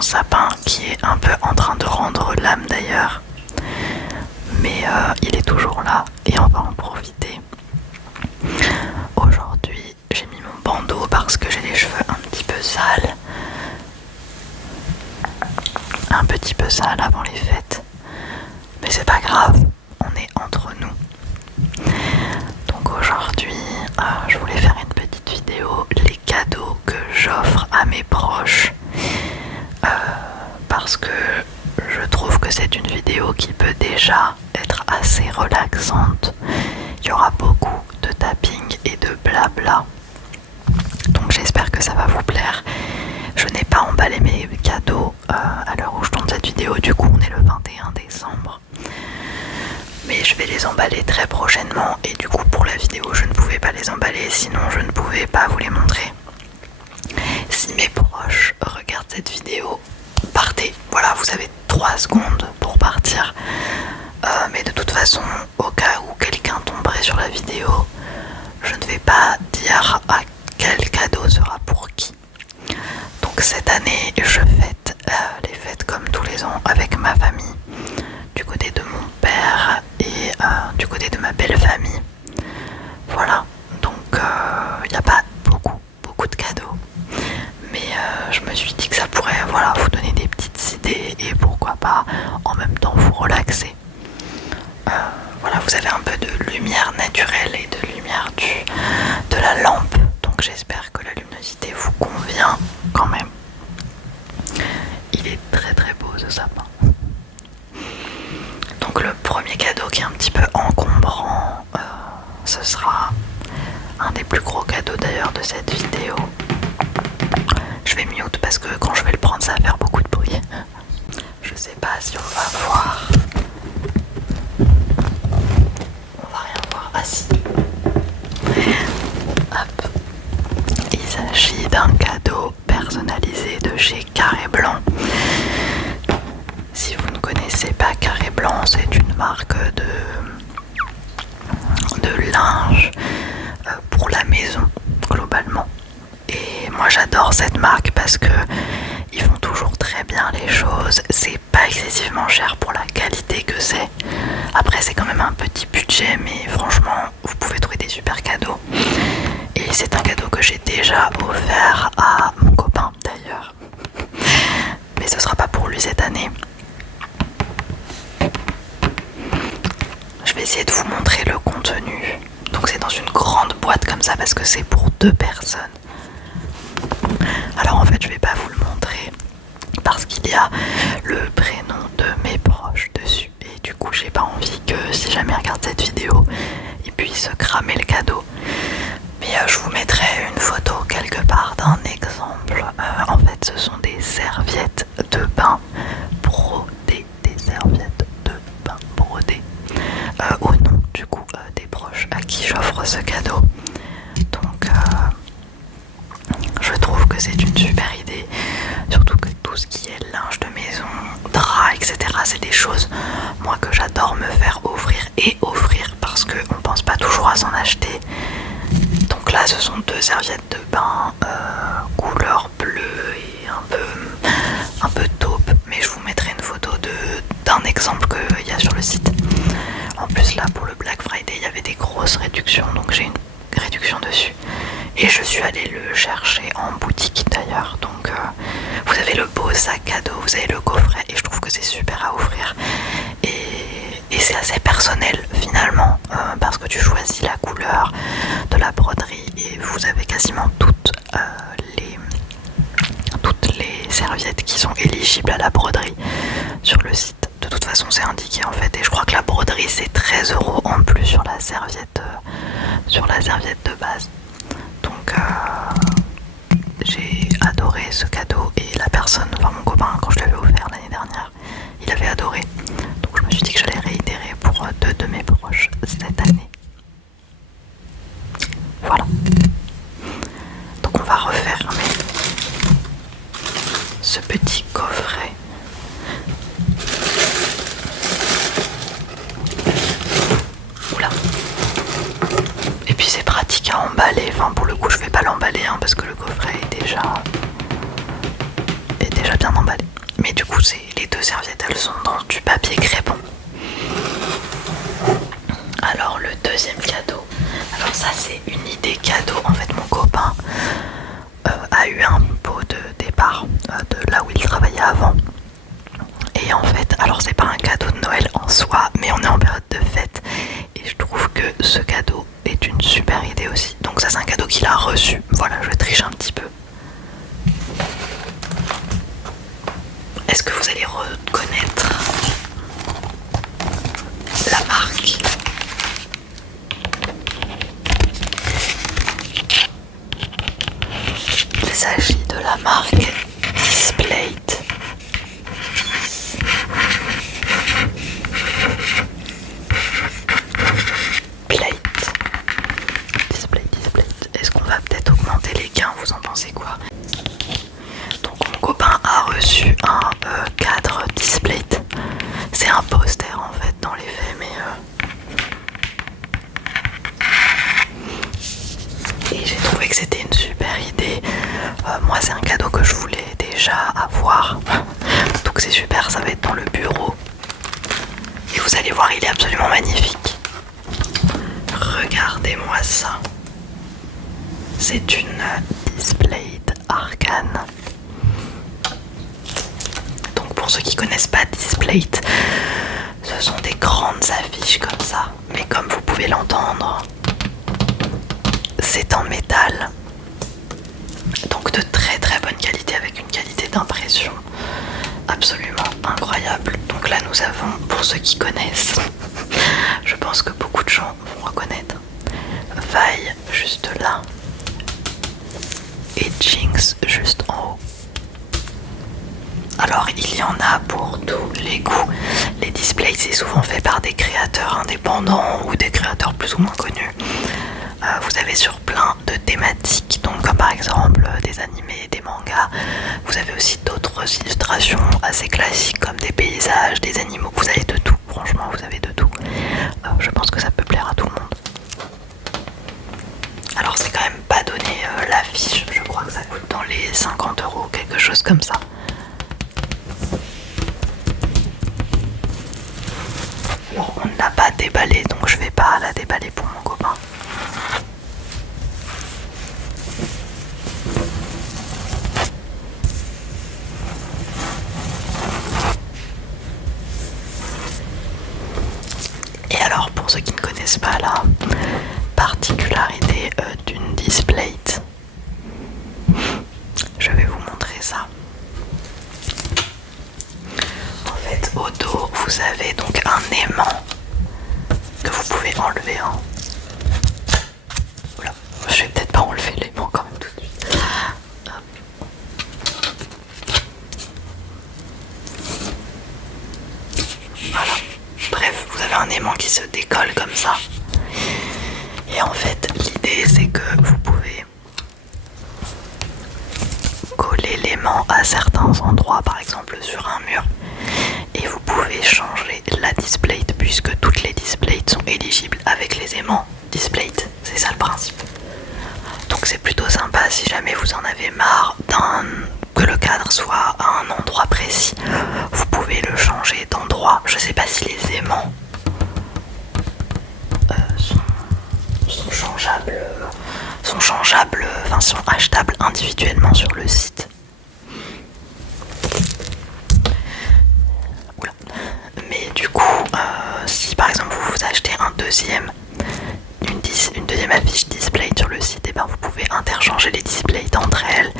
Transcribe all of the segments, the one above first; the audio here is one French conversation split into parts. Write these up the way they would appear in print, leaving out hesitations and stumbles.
mon sapin qui est un peu en train de rendre l'âme d'ailleurs. Mais il est toujours là et on va en profiter. Aujourd'hui, j'ai mis mon bandeau parce que j'ai les cheveux un petit peu sales. Un petit peu sales avant les fêtes. Mais c'est pas grave, on est entre nous. Donc aujourd'hui, je voulais faire une petite vidéo, les cadeaux que j'offre à mes proches. Parce que je trouve que c'est une vidéo qui peut déjà être assez relaxante. Il y aura beaucoup de tapping et de blabla. Donc j'espère que ça va vous plaire. Je n'ai pas emballé mes cadeaux à l'heure où je tourne cette vidéo, du coup on est le 21 décembre. Mais je vais les emballer très prochainement et du coup pour la vidéo je ne pouvais pas les emballer, sinon je ne pouvais pas vous les montrer. Si mes proches regardent cette vidéo, partez, voilà, vous avez 3 secondes pour partir. Mais de toute façon, au cas où quelqu'un tomberait sur la vidéo, je ne vais pas dire à quel cadeau sera pour qui. Donc cette année, je fête les fêtes comme tous les ans avec ma famille, du côté de mon père et du côté de ma belle famille. Voilà, donc il n'y a pas beaucoup de cadeaux. Mais je me suis dit que ça pourrait vous donner des petites idées et pourquoi pas en même temps vous relaxer. Voilà, vous avez un peu de lumière naturelle et de lumière de la lampe, donc j'espère que la luminosité vous convient quand même. Il est très beau ce sapin. Donc le premier cadeau qui est un petit peu encombrant, ce sera un des plus gros cadeaux d'ailleurs de cette vidéo. Je vais mute parce que quand je vais le prendre ça va faire beaucoup de bruit. Je sais pas si on va voir. On va rien voir. Ah si. Hop. Il s'agit d'un cadeau personnalisé de chez Carré Blanc. Si vous ne connaissez pas Carré Blanc, c'est une marque de linge pour la maison globalement. Et moi j'adore cette marque parce que ils font toujours très bien les choses. C'est pas excessivement cher pour la qualité que c'est. Après c'est quand même un petit budget, mais franchement vous pouvez trouver des super cadeaux. Et c'est un cadeau que j'ai déjà offert à mon copain d'ailleurs. Mais ce sera pas pour lui cette année. Je vais essayer de vous montrer le contenu. Donc c'est dans une grande boîte comme ça parce que c'est pour 2 personnes. Alors en fait je vais pas vous le montrer parce qu'il y a le prénom de mes proches dessus. Et du coup j'ai pas envie que si jamais ils regardent cette vidéo, ils puissent cramer le cadeau. Mais je vous mettrai une photo quelque part d'un exemple. En fait ce sont des serviettes de bain brodées. Des serviettes de bain brodées. Au nom du coup des proches à qui j'offre ce cadeau. Donc je trouve que c'est une super idée. Surtout que tout ce qui est linge de maison, drap, etc. c'est des choses moi que j'adore me faire offrir et offrir parce qu'on pense pas toujours à s'en acheter. Donc là ce sont 2 serviettes de bain couleur bleue et un peu taupe, mais je vous mettrai une photo d'un exemple qu'il y a sur le site. En plus là pour le Black Friday il y avait des grosses réductions, donc j'ai une réduction dessus et je suis allée le chercher en boutique d'ailleurs. Donc vous avez le beau sac à dos, vous avez le coffret et je trouve que c'est super à offrir et c'est assez personnel finalement parce que tu choisis la couleur de la broderie et vous avez quasiment toutes les serviettes qui sont éligibles à la broderie sur le site. De toute façon c'est indiqué en fait et je crois que la broderie c'est 13 € en plus sur la serviette de base. Donc j'ai adoré ce cadeau et la personne, enfin mon copain quand je l'avais offert l'année dernière, il avait adoré. Donc je me suis dit que j'allais réitérer pour 2 de mes proches cette année. Voilà. Donc on va refermer ce petit coffret. Oula. Et puis c'est pratique à emballer. Enfin pour le coup je vais pas l'emballer parce que le coffret est déjà bien emballé. les deux serviettes, elles sont dans du papier crépon. Alors le deuxième cadeau, alors ça c'est une idée cadeau. En fait mon copain a eu un pot de départ de là où il travaillait avant. Et en fait, alors c'est pas un cadeau de Noël en soi, mais on est en période de fête. Et je trouve que ce cadeau est une super idée aussi. Donc ça c'est un cadeau qu'il a reçu. Voilà, je triche un petit peu. Est-ce que vous allez reconnaître la marque? Il s'agit de la marque Displate. Displate. Est-ce qu'on va peut-être augmenter les gains? Vous en pensez quoi? Donc mon copain a reçu un cadre Displate. C'est un poster en fait dans les faits, mais et j'ai trouvé que c'était une super idée. Moi c'est un cadeau que je voulais déjà avoir. Donc c'est super, ça va être dans le bureau. Et vous allez voir, il est absolument magnifique. Regardez-moi ça. C'est une Displate Arcane. Donc pour ceux qui connaissent pas Displate, ce sont des grandes affiches comme ça. Mais comme vous pouvez l'entendre, c'est en métal. Donc de très très bonne qualité, avec une qualité d'impression absolument incroyable. Donc là nous avons, pour ceux qui connaissent, je pense que beaucoup de gens vont reconnaître, Vaille juste là et Jinx juste en haut. Alors il y en a pour tous les goûts. Les displays c'est souvent fait par des créateurs indépendants ou des créateurs plus ou moins connus. Vous avez sur plein de thématiques, donc comme par exemple des animés, des mangas. Vous avez aussi d'autres illustrations assez classiques comme des paysages, des animaux. Vous avez de tout, franchement vous avez de tout. Je pense que ça peut plaire à tout le monde. Alors c'est quand même pas donné l'affiche, je crois que ça coûte dans les 50 €, quelque chose comme ça. Alors on ne l'a pas déballé, donc je vais pas la déballer pour mon copain. Et alors pour ceux qui ne connaissent pas la particularité d'une Displate, je vais vous montrer ça. En fait au dos vous avez donc un aimant que vous pouvez enlever. Oula, je vais peut-être pas enlever l'aimant quand même tout de suite. Hop. Voilà. Bref, vous avez un aimant qui se décolle comme ça. Et en fait, l'idée c'est que vous pouvez coller l'aimant à certains endroits, par exemple sur un mur. Et vous pouvez changer la Displate puisque toutes les Displates sont éligibles avec les aimants Displate. C'est ça le principe. Donc c'est plutôt sympa si jamais vous en avez marre que le cadre soit à un endroit précis. Vous pouvez le changer d'endroit. Je sais pas si les aimants sont changeables, enfin sont achetables individuellement sur le site. Oula. Mais du coup, si par exemple vous achetez une deuxième affiche Displate sur le site, et ben vous pouvez interchanger les Displates entre elles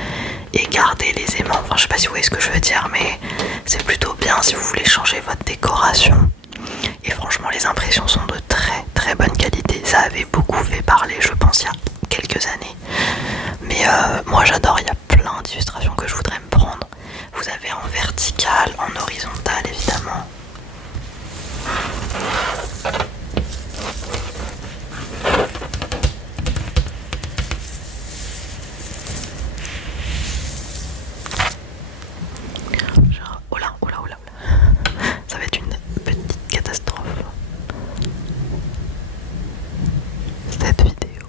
et garder les aimants. Enfin je sais pas si vous voyez ce que je veux dire, mais c'est plutôt bien si vous voulez changer votre décoration. Et franchement les impressions sont de très très bonne qualité. Ça avait beaucoup fait parler je pense il y a quelques années. Mais moi j'adore, il y a plein d'illustrations que je voudrais me prendre. Vous avez en vertical, en horizontal évidemment. Oh là, oh là, oh là, oh là. Ça va être une petite catastrophe cette vidéo.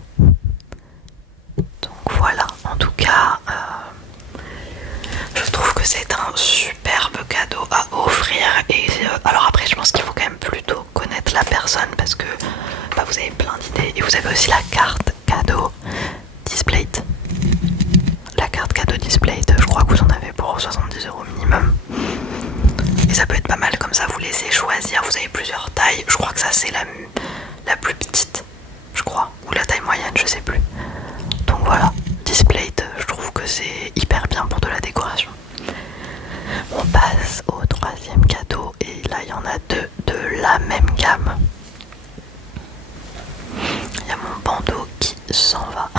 Donc voilà, en tout cas, je trouve que c'est un superbe cadeau à offrir pense qu'il faut quand même plutôt connaître la personne parce que bah, vous avez plein d'idées. Et vous avez aussi la carte cadeau Displate. La carte cadeau Displate, je crois que vous en avez pour 70 € minimum. Et ça peut être pas mal comme ça, vous laissez choisir. Vous avez plusieurs tailles. Je crois que ça c'est la plus petite, je crois. Ou la taille moyenne, je sais plus. Donc voilà, Displate, je trouve que c'est hyper bien pour de la décoration. On passe au troisième cadeau et là il y en a deux de la même gamme. Il y a mon bandeau qui s'en va.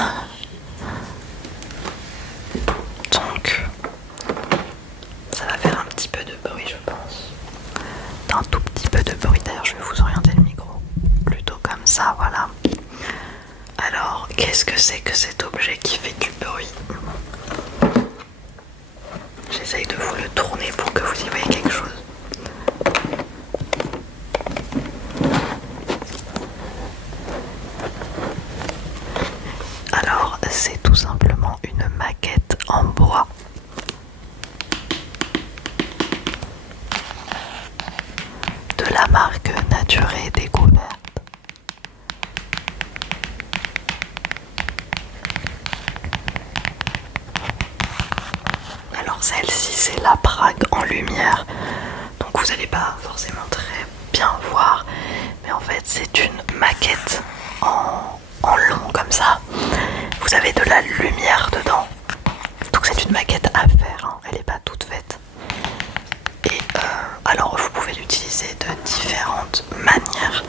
Donc ça va faire un petit peu de bruit je pense. Un tout petit peu de bruit, d'ailleurs je vais vous orienter le micro. Plutôt comme ça, voilà. Alors qu'est-ce que c'est que cet objet qui fait du bruit? J'essaye de vous le tourner pour que vous y voyez quelque chose. Alors, c'est tout simplement une maquette en bois. De la marque Nature et Découverte. Alors celle-ci, c'est la Prague en lumière. Donc vous n'allez pas forcément très bien voir. Mais en fait, c'est une maquette en long comme ça. Vous avez de la lumière dedans. Donc c'est une maquette à faire, hein. Elle n'est pas toute faite. Et alors vous pouvez l'utiliser de différentes manières.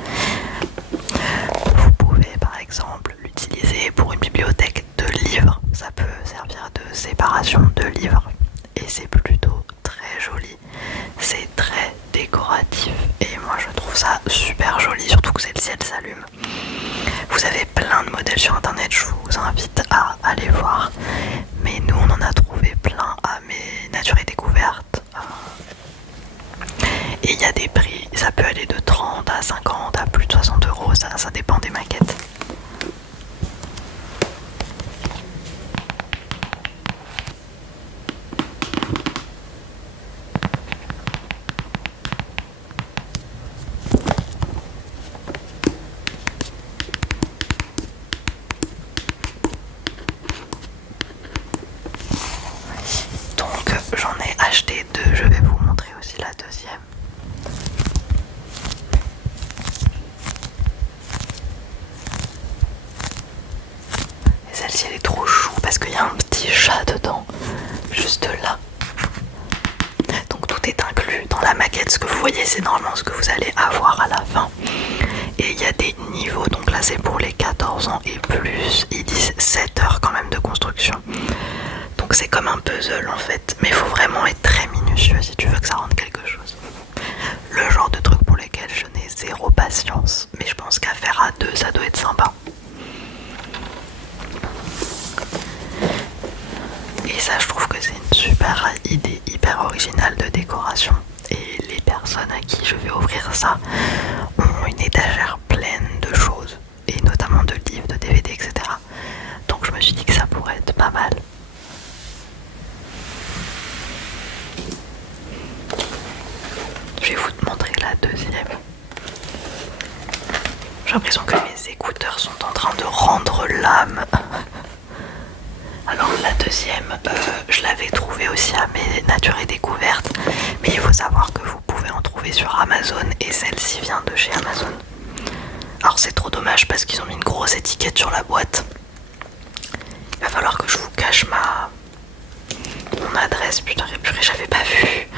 Vous pouvez par exemple l'utiliser pour une bibliothèque de livres. Ça peut servir de séparation de livres. Et c'est plutôt très joli. C'est très décoratif. Et moi je trouve ça super joli. Surtout que celle-ci elle s'allume. Vous avez plein de modèles sur internet, je vous invite à aller voir. Mais nous on en a trouvé plein à mes Nature et Découverte. Et il y a des prix, ça peut aller de 30 à 50 à plus de 60 €, ça dépend des maquettes. Donc j'en ai acheté deux, je vais vous montrer aussi la deuxième. Et celle-ci elle est trop chou parce qu'il y a un petit chat dedans, juste là. Donc tout est inclus dans la maquette, ce que vous voyez c'est normalement ce que vous allez avoir à la fin. Et il y a des niveaux, donc là c'est pour les 14 ans et plus, ils disent 7 heures quand même de construction. Donc c'est comme un puzzle en fait, mais il faut vraiment être très minutieux si tu veux que ça rende quelque chose. Le genre de truc pour lesquels je n'ai zéro patience, mais je pense qu'à faire à deux ça doit être sympa. Et ça je trouve que c'est une super idée, hyper originale de décoration. Et les personnes à qui je vais offrir ça ont une étagère pleine de choses, et notamment de livres, de DVD, etc. Donc je me suis dit que ça pourrait être pas mal. Je vais vous montrer la deuxième. J'ai l'impression que mes écouteurs sont en train de rendre l'âme. Alors la deuxième, je l'avais trouvée aussi à mes Nature et Découverte, mais il faut savoir que vous pouvez en trouver sur Amazon et celle-ci vient de chez Amazon. Alors c'est trop dommage parce qu'ils ont mis une grosse étiquette sur la boîte. Il va falloir que je vous cache mon adresse. Putain, purée, j'avais pas vu.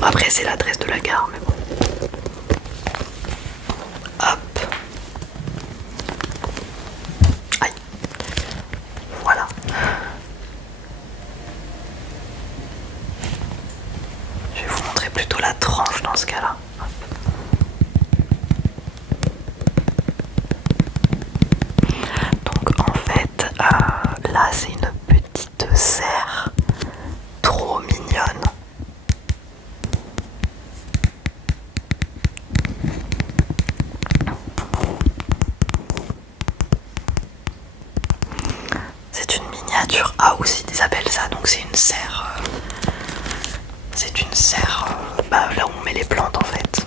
Après c'est l'adresse de la gare, mais bon. Hop. Aïe. Voilà. Je vais vous montrer plutôt la tranche dans ce cas-là. Donc en fait, là c'est une petite serre trop mignonne. C'est une miniature house, ils appellent ça, donc c'est une serre. C'est une serre là où on met les plantes en fait.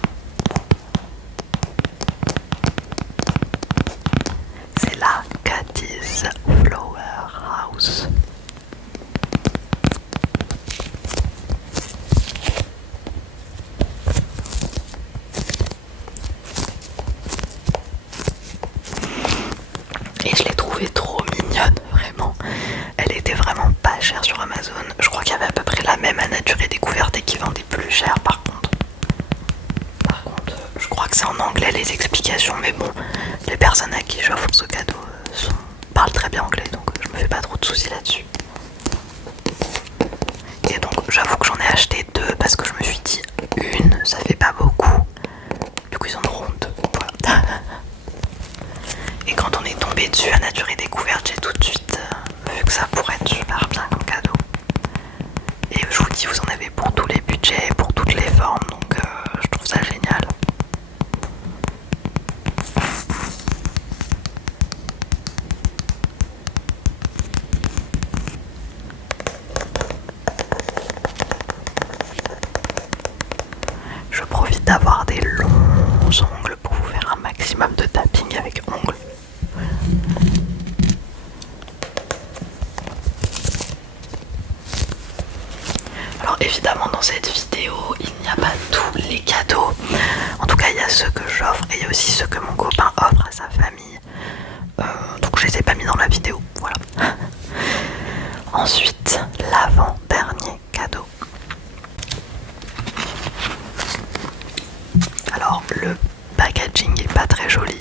personnes à qui j'offre ce cadeau parlent très bien anglais, donc je me fais pas trop de soucis là-dessus. Et donc j'avoue que j'en ai acheté deux parce que je me suis dit une ça fait pas beaucoup, du coup ils en auront deux, voilà. Et quand on est tombé dessus à Nature et Découverte, j'ai tout de suite vu que ça pourrait être super bien comme cadeau. Et je vous dis, vous en avez pour tous les budgets, pour toutes les formes, donc je trouve ça génial. Je profite d'avoir des longs ongles pour vous faire un maximum de tapping avec ongles. Alors évidemment dans cette vidéo il n'y a pas tous les cadeaux, en tout cas il y a ceux que j'offre et il y a aussi ceux que mon copain offre à sa famille, donc je les ai pas mis dans la vidéo, voilà. Ensuite l'avant-dernier cadeau. Alors le packaging est pas très joli.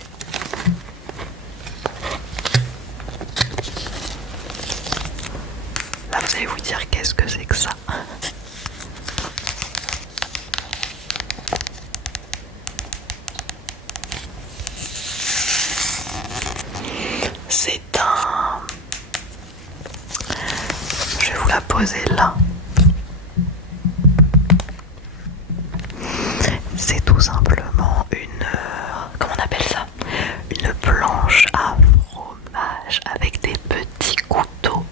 Là vous allez vous dire qu'est-ce que c'est que ça. C'est un... Je vais vous la poser là. C'est tout simplement une... Comment on appelle ça? Une planche à fromage avec des petits couteaux.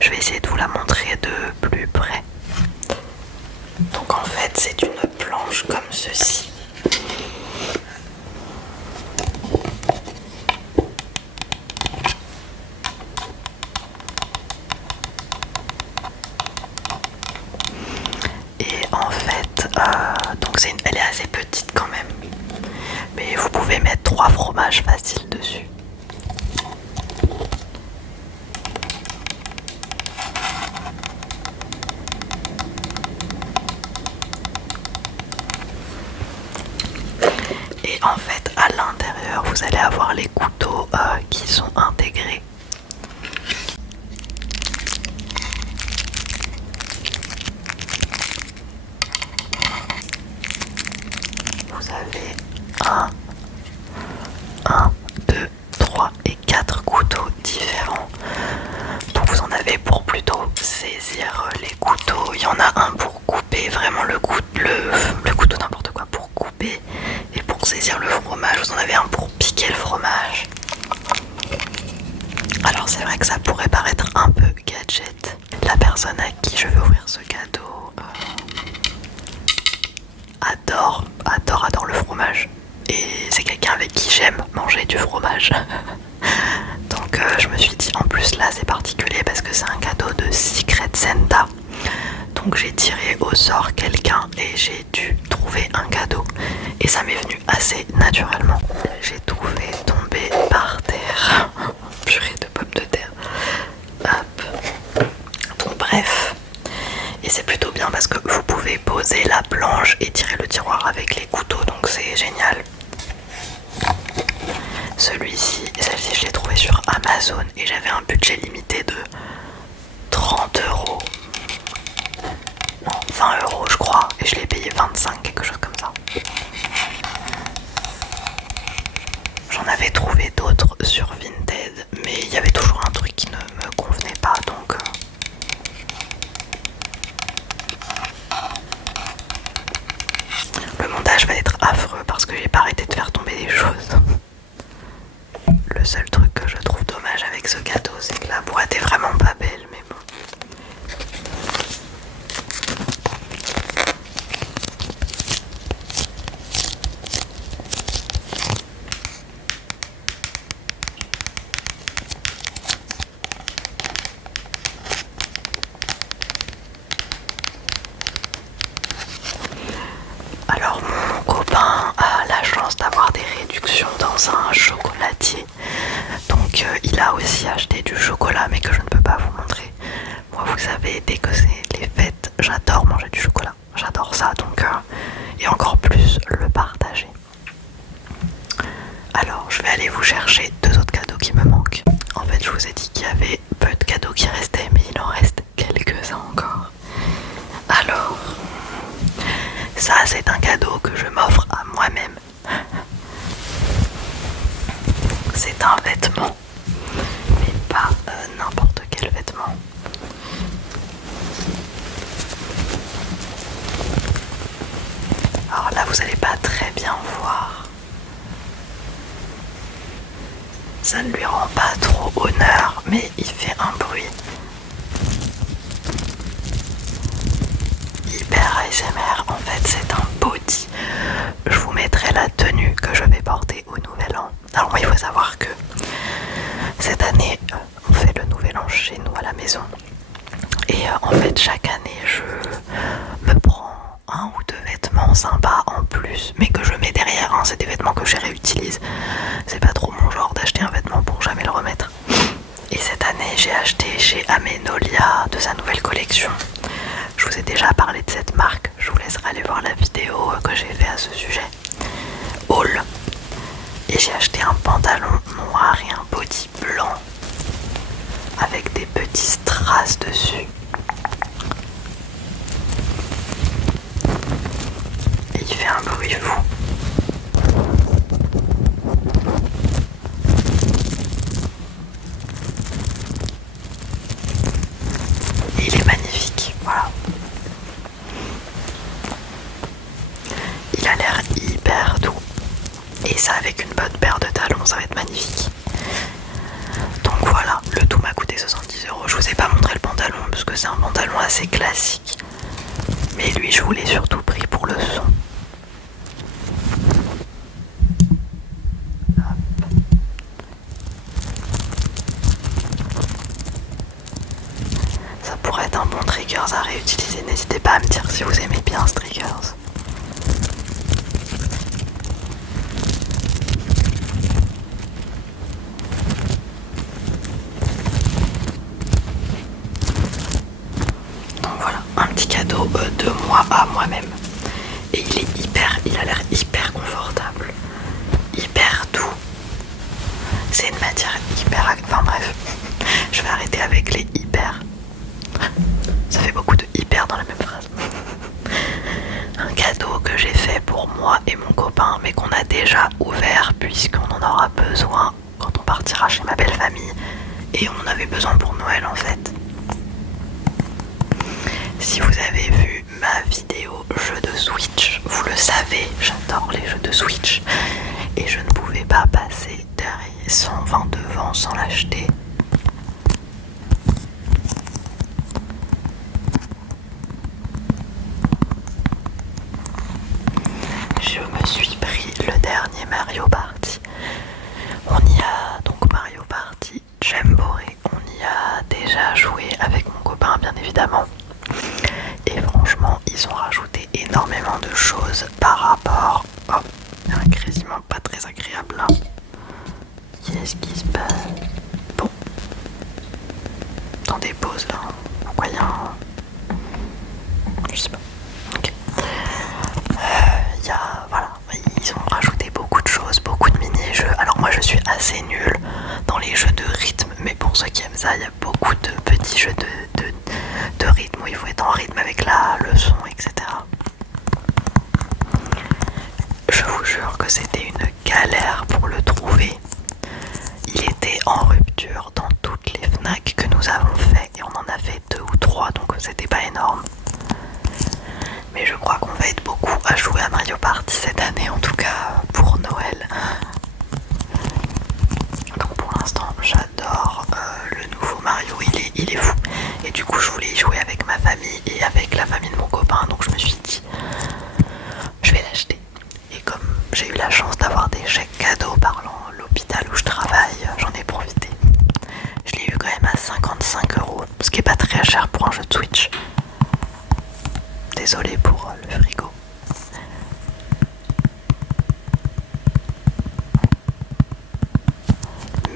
Je vais essayer de vous la montrer de plus près. Donc en fait c'est une planche comme ceci. Et en fait, donc elle est assez petite quand même. Mais vous pouvez mettre 3 fromages faciles dessus. Et en fait, à l'intérieur, vous allez avoir les couteaux qui sont intégrés. Vous avez 1, 2, 3 et 4 couteaux différents. Donc vous en avez pour plutôt saisir les couteaux. Il y en a un pour couper vraiment le couteau n'importe quoi pour couper. Et pour saisir le fromage, vous en avez un pour piquer le fromage. Alors c'est vrai que ça pourrait paraître un peu gadget. La personne à qui je veux ouvrir ce cadeau adore le fromage. Et c'est quelqu'un avec qui j'aime manger du fromage. Donc je me suis dit, en plus là c'est particulier parce que c'est un cadeau de Secret Santa. Donc j'ai tiré au sort quelqu'un et j'ai dû trouver un cadeau. Et ça m'est venu assez naturellement. J'ai tout fait tomber par terre. Purée de pommes de terre. Hop. Donc bref. Et c'est plutôt bien parce que vous pouvez poser la planche et tirer le tiroir avec les couteaux. Donc c'est génial. Celle-ci je l'ai trouvé sur Amazon et j'avais un budget limité de 30 €. Non, 20 € je crois, et je l'ai payé 25, quelque chose comme ça. J'en avais trouvé d'autres sur Vinted, mais il y avait toujours un truc qui ne me convenait pas, donc... Le montage va être affreux parce que j'ai pas arrêté de faire tomber des choses. Le seul truc que je trouve dommage avec ce cadeau, c'est que la boîte est vraiment pas belle, mais bon. Alors mon copain a la chance d'avoir des réductions dans un chocolatier. Donc il a aussi acheté du chocolat mais que je ne peux pas vous montrer. Moi vous savez, dès que c'est les fêtes, j'adore manger du chocolat. J'adore ça, donc et encore plus le partager. Alors je vais aller vous chercher 2 autres cadeaux qui me manquent. En fait, je vous ai dit qu'il y avait peu de cadeaux qui restaient, mais il en reste quelques-uns encore. Alors, ça c'est un cadeau que je m'offre à moi-même. C'est un vêtement, mais pas n'importe quel vêtement. Alors là, vous n'allez pas très bien voir. Ça ne lui rend pas trop honneur, mais il fait un bruit hyper ASMR. En fait, c'est un body. Je vous mettrai la tenue que je vais porter au Nouvel An. Alors moi, il faut savoir que cette année, on fait le Nouvel An chez nous à la maison. Et en fait, chaque année, je me prends 1 ou 2 vêtements sympas en plus, mais que je mets derrière, hein. C'est des vêtements que je réutilise. C'est pas trop mon genre d'acheter un vêtement pour jamais le remettre. Et cette année, j'ai acheté chez Amenolia de sa nouvelle collection. Je vous ai déjà parlé de cette marque, je vous laisserai aller voir la vidéo que j'ai fait à ce sujet. Haul. Et j'ai acheté un pantalon noir et un body blanc avec des petits strass dessus. Et il fait un bruit fou. Et il est magnifique, voilà. Il a l'air hyper doux. Et ça avec une bonne paire de talons, ça va être magnifique. Donc voilà, le tout m'a coûté 70 €. Je vous ai pas montré le pantalon parce que c'est un pantalon assez classique. Mais lui, je vous l'ai surtout pris pour le son. Ça pourrait être un bon triggers à réutiliser. N'hésitez pas à me dire si vous aimez bien ce triggers. Donc voilà, un petit cadeau de moi à moi-même. Et il a l'air hyper confortable, hyper doux. C'est une matière hyper... Enfin bref, je vais arrêter avec les hyper. Ça fait beaucoup de hyper dans la même phrase. Un cadeau que j'ai fait pour moi et mon copain, mais qu'on a déjà ouvert puisqu'on en aura besoin quand on partira chez ma belle famille. Et on en avait besoin pour Noël en fait. Si vous avez vu ma vidéo jeu de Switch, vous le savez, j'adore les jeux de Switch. Et je ne pouvais pas passer derrière devant sans l'acheter. Je me suis pris le dernier Mario Party. On y a donc Mario Party Jamboree. On y a déjà joué avec mon copain bien évidemment. Et franchement, ils ont rajouté énormément de choses par rapport... Oh, il y a un grésillement pas très agréable là. Qu'est-ce qui se passe? Bon. Dans des pauses là. Pourquoi il y a un... Je sais pas. Ok. Il y a... Voilà. Ils ont rajouté beaucoup de choses, beaucoup de mini-jeux. Alors moi je suis assez nulle dans les jeux de rythme. Mais pour ceux qui aiment ça, il y a beaucoup de petits jeux de rythme où il faut être en rythme avec le son, etc. Je vous jure que c'était une galère pour le trouver. Il était en rupture dans toutes les Fnac que nous avons fait et on en a fait 2 ou 3 donc c'était pas énorme. Mais je crois qu'on va être beaucoup à jouer à Mario Party cette année, en tout cas pour Noël. Donc pour l'instant j'adore le nouveau Mario, il est fou. Et du coup je voulais y jouer avec ma famille et avec la famille de mon copain, donc je me suis dit je vais l'acheter. Et comme j'ai eu la chance d'avoir des chèques cadeaux par l'hôpital où je travaille, j'en ai profité. Je l'ai eu quand même à 55 €, ce qui est pas très cher pour un jeu de Switch. Désolée pour le frigo.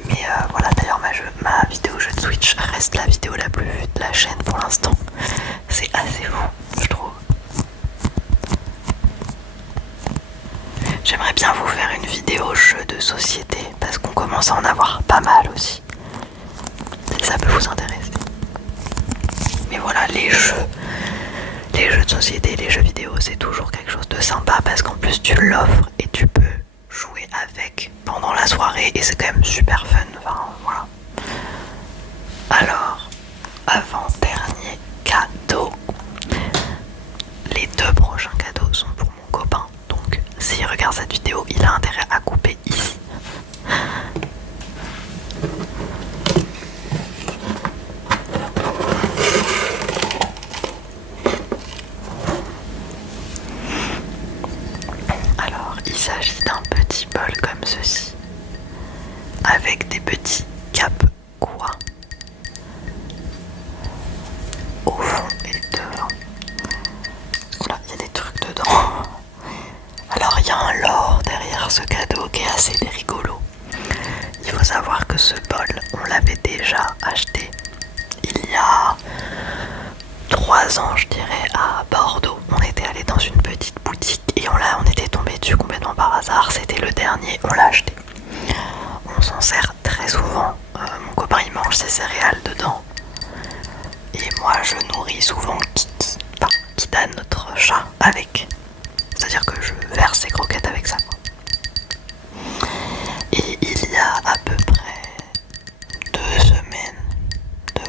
Mais voilà, d'ailleurs ma vidéo jeu de Switch reste la vidéo la plus vue de la chaîne pour l'instant. C'est assez fou, je trouve. J'aimerais bien vous faire une vidéo jeux de société parce qu'on commence à en avoir pas mal aussi. Si ça peut vous intéresser. Mais voilà, les jeux de société, les jeux vidéo, c'est toujours quelque chose de sympa parce qu'en plus tu l'offres et tu peux jouer avec pendant la soirée et c'est quand même super fun. Enfin, voilà. Alors, avant-dernier cadeau. Les 2 prochains cadeaux sont pour mon copain. Donc, s'il regarde cette vidéo, il a intérêt à couper ici. Alors, il s'agit d'un petit bol comme ceci, avec des petits cap quoi au fond et devant. Oula, il y a des trucs dedans. Alors, il y a un lore derrière ce cadeau qui est assez rigolo. Il faut savoir que ce bol, on l'avait déjà acheté il y a 3 ans, je dirais, à Bordeaux. On était allé dans une petite boutique et on était tombé dessus complètement par hasard. C'était le dernier, on l'a acheté. On s'en sert très souvent. Mon copain il mange ses céréales dedans. Et moi je nourris souvent Kita, notre chat, avec. C'est-à-dire que je verse ses croquettes avec ça. Et il y a à peu près 2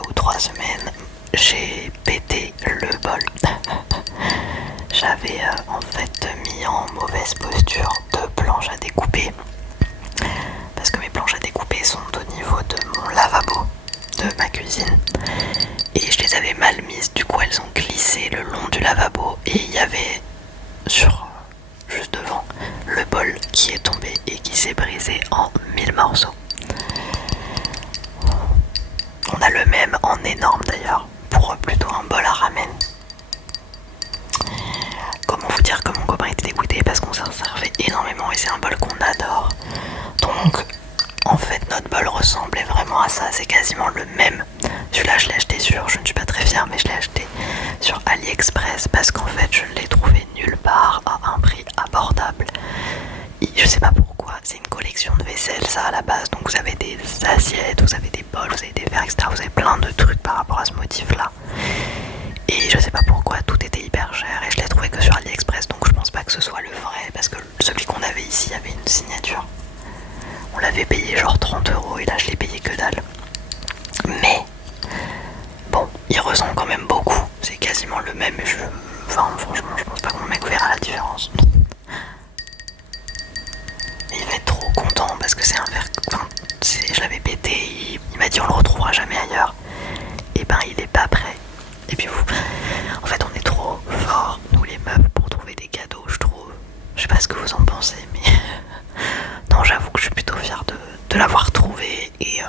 ou 3 semaines, j'ai pété le bol. J'avais en fait mis en mauvaise posture 2 planches à découper. Parce que mes planches à découper sont au niveau de mon lavabo, de ma cuisine. Et je les avais mal mises, du coup elles ont glissé le long du lavabo. Et il y avait juste devant, le bol qui est tombé et qui s'est brisé en 1000 morceaux. On a le même en énorme d'ailleurs, pour plutôt un bol à ramen. Comment vous dire que mon copain était dégoûté parce qu'on s'en servait énormément et c'est un bol qu'on adore. Donc en fait notre bol ressemblait vraiment à ça, c'est quasiment le même. Celui-là je l'ai acheté je ne suis pas très fière, mais je l'ai acheté sur AliExpress parce qu'en fait je ne l'ai trouvé nulle part à un prix abordable. Et je sais pas pourquoi, c'est une collection de vaisselle ça à la base, donc vous avez des assiettes, vous avez des bols, vous avez des verres, etc. Vous avez plein de trucs par rapport à ce motif là. Et je sais pas pourquoi tout était hyper cher et je l'ai trouvé que sur AliExpress, donc je pense pas que ce soit le vrai parce que celui qu'on avait ici avait une signature. On l'avait payé genre 30 € et là je l'ai payé que dalle. Mais bon, il ressemble quand même beaucoup, c'est quasiment le même. Enfin franchement je pense pas que mon mec verra la différence. Mais il va être trop content parce que c'est un verre. Enfin, je l'avais pété, il m'a dit on le retrouvera jamais ailleurs. Et ben il est pas prêt. Et puis vous, en fait on est trop forts, nous les meufs, pour trouver des cadeaux, je trouve. Je sais pas ce que vous en pensez, mais non, j'avoue que je suis plutôt fière de l'avoir trouvé et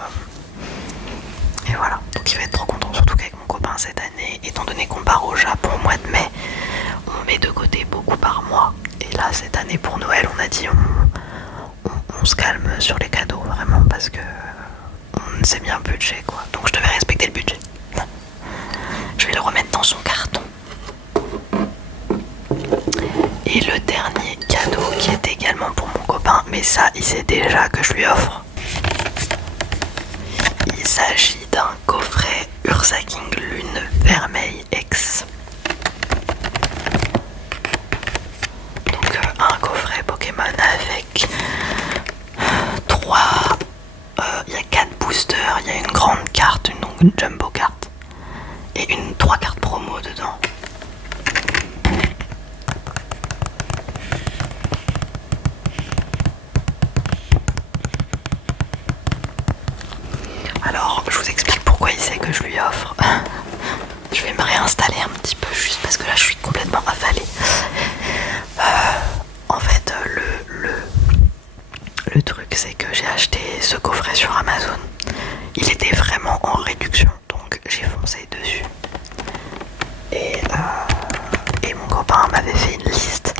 voilà. Donc il va être trop content, surtout qu'avec mon copain cette année, étant donné qu'on part au Japon au mois de mai, on met de côté beaucoup par mois. Et là cette année pour Noël, on a dit on se calme sur les cadeaux vraiment parce que on s'est mis un budget quoi. Donc je devais respecter le budget. Je vais le remettre dans son carton. Et le dernier cadeau qui est également pour mon copain, mais ça il sait déjà que je lui offre. Il s'agit d'un coffret Ursa King Lune Vermeil X. Donc un coffret Pokémon avec il y a 4 boosters, il y a une grande carte, donc une jumbo carte et 3 cartes promo dedans. Alors je vous explique pourquoi il sait que je lui offre. Je vais me réinstaller un petit peu juste parce que là je suis complètement affalée. En fait le truc c'est que j'ai acheté ce coffret sur Amazon. Il était vraiment en réduction donc j'ai foncé dessus. Et mon copain m'avait fait une liste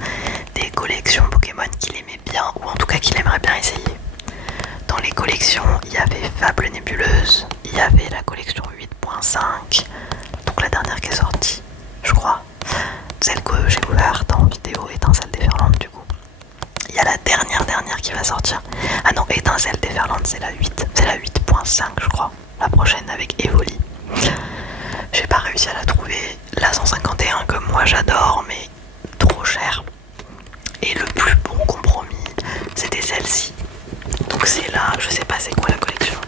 des collections Pokémon qu'il aimait bien ou en tout cas qu'il aimerait bien essayer. Dans les collections il y avait Fable Nébuleuse, il y avait la collection 8.5, donc la dernière qui est sortie je crois, celle que j'ai ouverte en vidéo Étincelle déferlante du coup. Il y y a la dernière qui va sortir. Ah non, Étincelle déferlante, c'est la 8. C'est la 8.5 je crois. La prochaine avec Evoli. J'ai pas réussi à la trouver. La 151 que moi j'adore, mais trop chère. Et le plus bon compromis, c'était celle-ci. Donc c'est là, je sais pas c'est quoi la collection.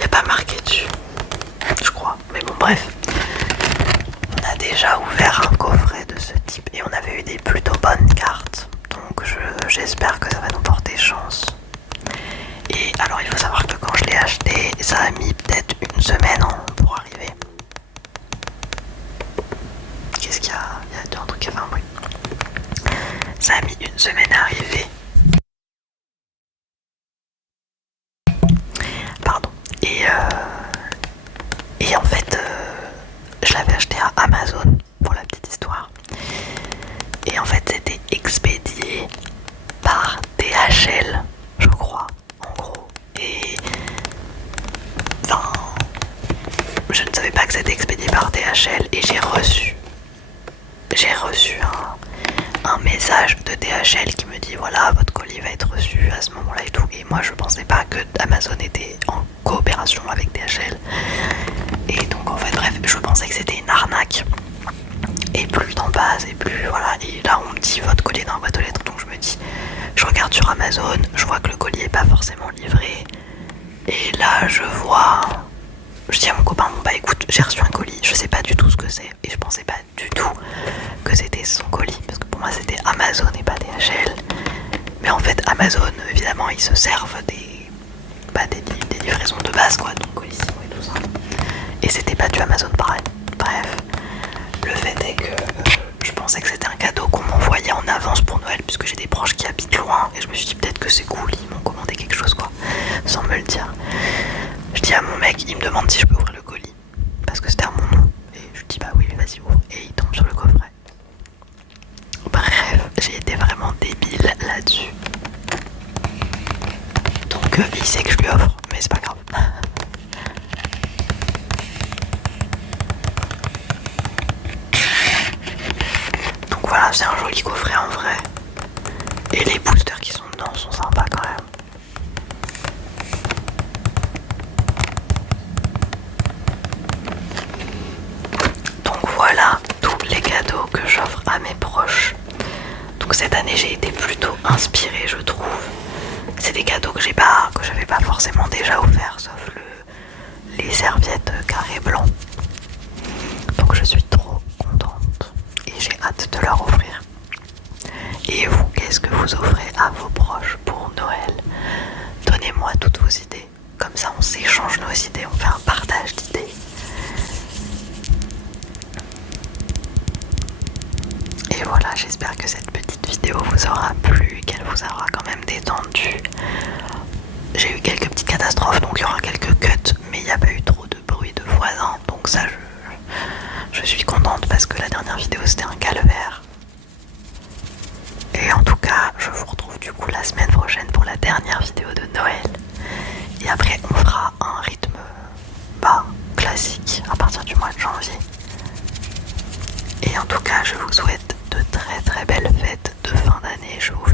Y a pas marqué dessus, je crois. Mais bon bref. On a déjà ouvert un coffret de ce type et on avait eu des plutôt bonnes cartes. Donc j'espère que ça va nous porter chance. Et alors il faut savoir que quand je l'ai acheté, ça a mis peut-être une semaine pour arriver. Qu'est-ce qu'il y a? Il y a un truc qui a fait un bruit. Ça a mis une semaine à arriver. Pardon. Et en fait, je l'avais acheté à Amazon pour la petite histoire. Et en fait, c'était expédié par DHL, je crois, en gros. Et enfin, je ne savais pas que c'était expédié par DHL et j'ai reçu un message de DHL qui me dit voilà, votre colis va être reçu à ce moment-là et tout. Et moi, je pensais pas que Amazon était en coopération avec DHL. Et donc, en fait, bref, je pensais que c'était une arnaque. Et plus le temps passe, et plus voilà. Et là, on me dit votre colis est dans la boîte aux lettres. Donc, je me dis, je regarde sur Amazon, je vois que le colis est pas forcément livré. Et là, je dis à mon copain, bon bah écoute, j'ai reçu un colis, je sais pas du tout ce que c'est. Et je pensais pas du tout que c'était son colis. Parce que pour moi, c'était Amazon et pas DHL. Mais en fait, Amazon, évidemment, ils se servent des livraisons de base, quoi. Donc, Colissimo et tout ça. Et c'était pas du Amazon Prime. Bref, le fait est que je pensais que c'était un cadeau qu'on m'envoyait en avance pour Noël, puisque j'ai des proches qui habitent loin. Et je me suis dit peut-être que c'est cool, ils m'ont commandé quelque chose, quoi, sans me le dire. Je dis à mon mec, il me demande si je peux ouvrir le colis, parce que c'était à mon nom. Et je lui dis bah oui, vas-y, ouvre. Et il tombe sur le coffret. Bref, j'ai été vraiment débile là-dessus. Donc il sait que je lui offre, mais c'est pas grave. Donc voilà, c'est un joli coffret en vrai. Et les boosters qui sont dedans sont sympas quand même. Donc voilà tous les cadeaux que j'offre à mes proches. Donc cette année j'ai été plutôt inspirée, je trouve. C'est des cadeaux que j'avais pas forcément déjà offerts, sauf les serviettes carré blanc. Donc je suis trop contente et j'ai hâte de leur offrir. Et vous, qu'est-ce que vous offrez à vos proches pour Noël? Donnez-moi toutes vos idées. Comme ça on s'échange nos idées, on fait un partage d'idées. Et voilà, j'espère que cette petite vidéo vous aura plu, qu'elle vous aura quand même détendu. J'ai eu quelques petites catastrophes, donc il y aura quelques cuts, mais il n'y a pas eu trop de bruit de voisins, donc ça je suis contente parce que la dernière vidéo c'était un calvaire. Et en tout cas, je vous retrouve du coup la semaine prochaine pour la dernière vidéo de Noël. Et après on fera un rythme classique à partir du mois de janvier. Et en tout cas, je vous souhaite de très très belles fêtes de fin d'année. Je vous